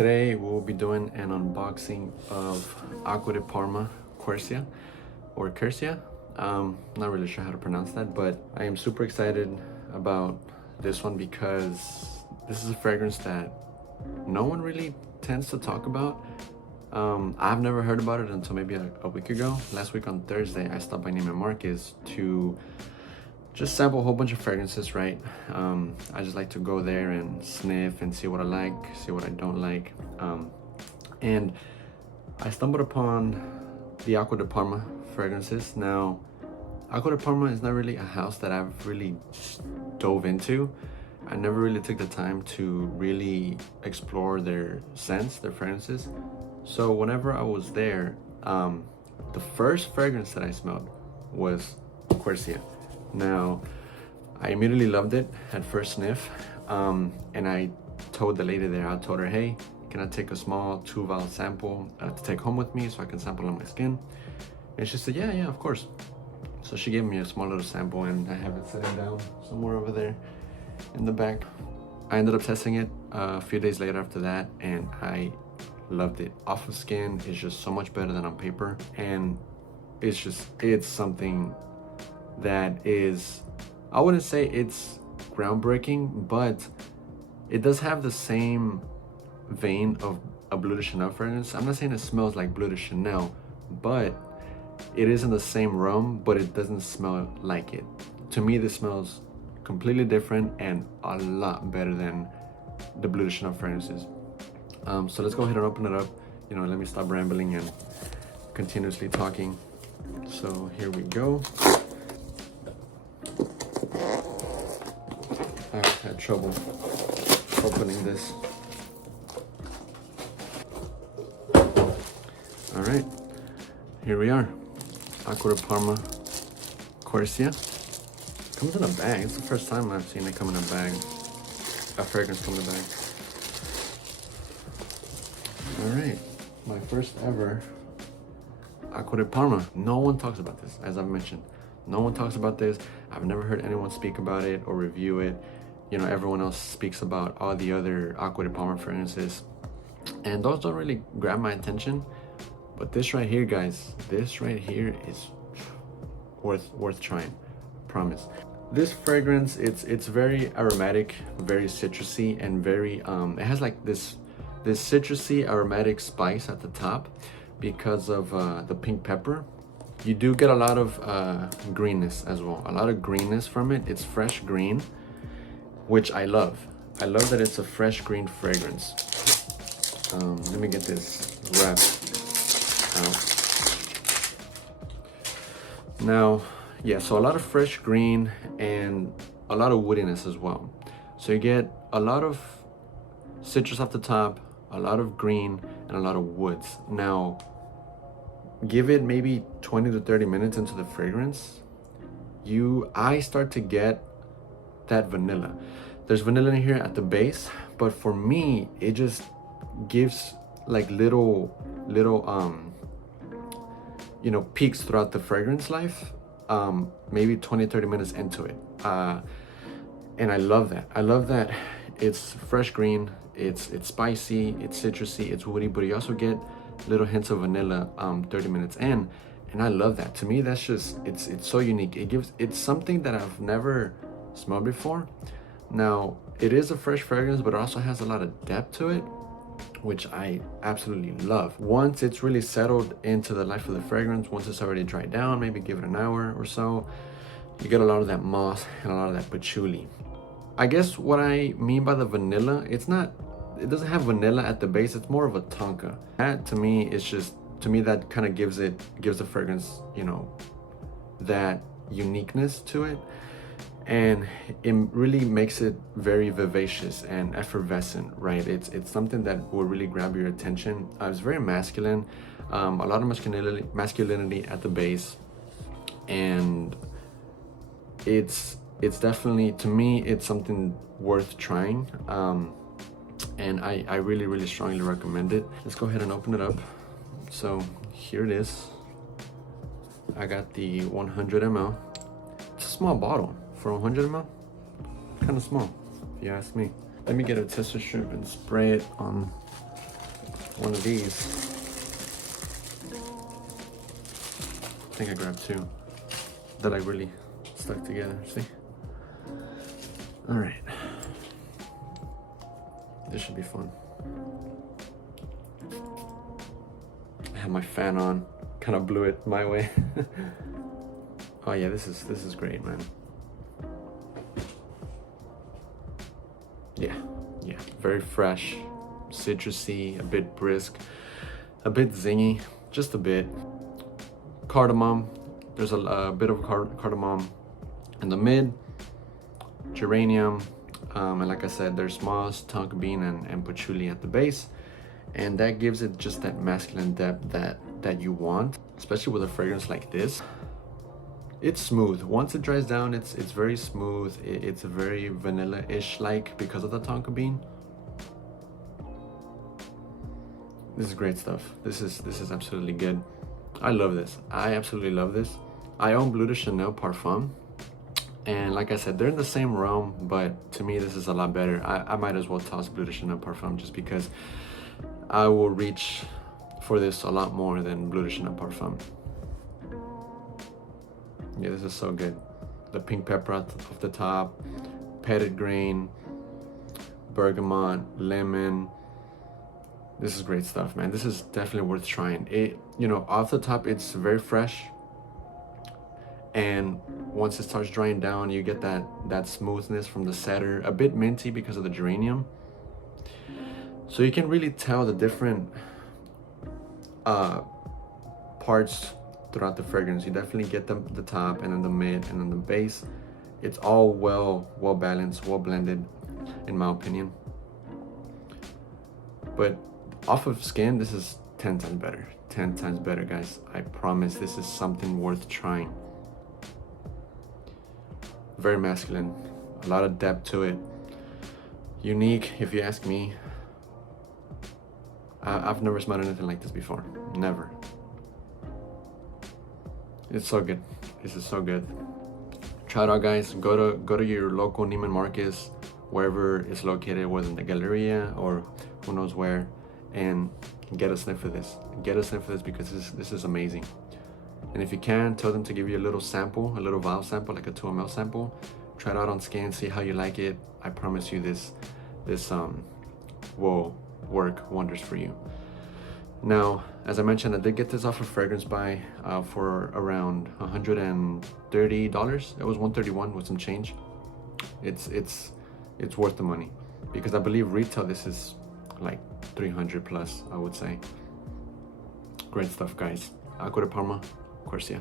Today we'll be doing an unboxing of Acqua de Parma Quercia or Quercia. Not really sure how to pronounce that, but I am super excited about this one because this is a fragrance that no one really tends to talk about. I've never heard about it until maybe a week ago. Last week on Thursday, I stopped by Neiman Marcus to just sample a whole bunch of fragrances, right? I just like to go there and sniff and see what I like, see what I don't like. And I stumbled upon the Acqua de Parma fragrances. Now, Acqua de Parma is not really a house that I've really dove into. I never really took the time to really explore their scents, their fragrances. So whenever I was there, the first fragrance that I smelled was Quercia. Now, I immediately loved it at first sniff, and I told the lady there, I told her, hey, can I take a small 2-vial sample to take home with me so I can sample on my skin? And she said, yeah, of course. So she gave me a small little sample, and I have it sitting down somewhere over there in the back. I ended up testing it a few days later after that, and I loved it. Off of skin is just so much better than on paper, and it's something that is, I wouldn't say it's groundbreaking, but it does have the same vein of a Bleu de Chanel fragrance. I'm not saying it smells like Bleu de Chanel, but it is in the same realm, but it doesn't smell like it. To me, this smells completely different and a lot better than the Bleu de Chanel fragrances. So let's go ahead and open it up. Let me stop rambling and continuously talking. So here we go. I've had trouble opening this. All right, here we are. Acqua de Parma Quercia. Comes in a bag. It's the first time I've seen it come in a bag. A fragrance come in a bag. All right, my first ever Acqua de Parma. No one talks about this, as I've mentioned. No one talks about this. I've never heard anyone speak about it or review it. Everyone else speaks about all the other Acqua de Parma fragrances, and those don't really grab my attention. But this right here, guys, this right here is worth trying. Promise. This fragrance, it's very aromatic, very citrusy, and very it has like this citrusy aromatic spice at the top because of the pink pepper. You do get a lot of greenness as well, a lot of greenness from it. It's fresh green, which I love. I love that it's a fresh green fragrance. Let me get this wrap out. Now, yeah, so a lot of fresh green and a lot of woodiness as well. So you get a lot of citrus off the top, a lot of green, and a lot of woods. Now, give it maybe 20 to 30 minutes into the fragrance, I start to get that vanilla. There's vanilla in here at the base, but for me, it just gives like little peaks throughout the fragrance life, maybe 20-30 minutes into it. And I love that. I love that it's fresh green, it's spicy, it's citrusy, it's woody, but you also get little hints of vanilla 30 minutes in, and I love that. To me, that's just it's so unique. It's something that I've never smelled before. Now, it is a fresh fragrance, but it also has a lot of depth to it, which I absolutely love. Once it's really settled into the life of the fragrance, once it's already dried down, maybe give it an hour or so, you get a lot of that moss and a lot of that patchouli. I guess what I mean by the vanilla, it doesn't have vanilla at the base, it's more of a tonka. That to me that kind of gives the fragrance, that uniqueness to it. And it really makes it very vivacious and effervescent, right? It's something that will really grab your attention. It's very masculine, a lot of masculinity at the base, and it's definitely, to me, it's something worth trying, and I really strongly recommend it. Let's go ahead and open it up. So here it is. I got the 100 ml. It's a small bottle. For 100 ml, kind of small, if you ask me. Let me get a tester strip and spray it on one of these. I think I grabbed two that I really stuck together, see? All right. This should be fun. I have my fan on, kind of blew it my way. Oh yeah, this is great, man. Yeah, very fresh, citrusy, a bit brisk, a bit zingy, just a bit. Cardamom, there's a bit of cardamom in the mid, geranium, and like I said, there's moss, tonka bean, and patchouli at the base, and that gives it just that masculine depth that you want, especially with a fragrance like this. It's smooth. Once it dries down, it's very smooth. It's very vanilla-ish like because of the tonka bean. This is great stuff. This is absolutely good. I love this. I absolutely love this. I own Bleu de Chanel Parfum, and like I said, they're in the same realm, but to me this is a lot better. I might as well toss Bleu de Chanel Parfum just because I will reach for this a lot more than Bleu de Chanel Parfum. Yeah, this is so good. The pink pepper off the top, petite grain, bergamot, lemon. This is great stuff, man. This is definitely worth trying. It, you know, off the top, it's very fresh. And once it starts drying down, you get that smoothness from the cedar, a bit minty because of the geranium. So you can really tell the different parts throughout the fragrance. You definitely get the top and then the mid and then the base. It's all well balanced, well blended, in my opinion. But off of skin, this is 10 times better. 10 times better, guys. I promise this is something worth trying. Very masculine, a lot of depth to it. Unique, if you ask me. I've never smelled anything like this before. Never. It's so good. This is so good. Try it out, guys. Go to your local Neiman Marcus, wherever it's located, whether in the Galleria or who knows where, and get a sniff of this. Get a sniff of this because this is amazing. And if you can, tell them to give you a little sample, a little vial sample, like a 2 ml sample. Try it out on skin, see how you like it. I promise you this will work wonders for you. Now, as I mentioned, I did get this off of Fragrance Buy for around $130. It was $131 with some change. It's worth the money because I believe retail this is like 300 plus, I would say. Great stuff, guys. Acqua de Parma, Quercia.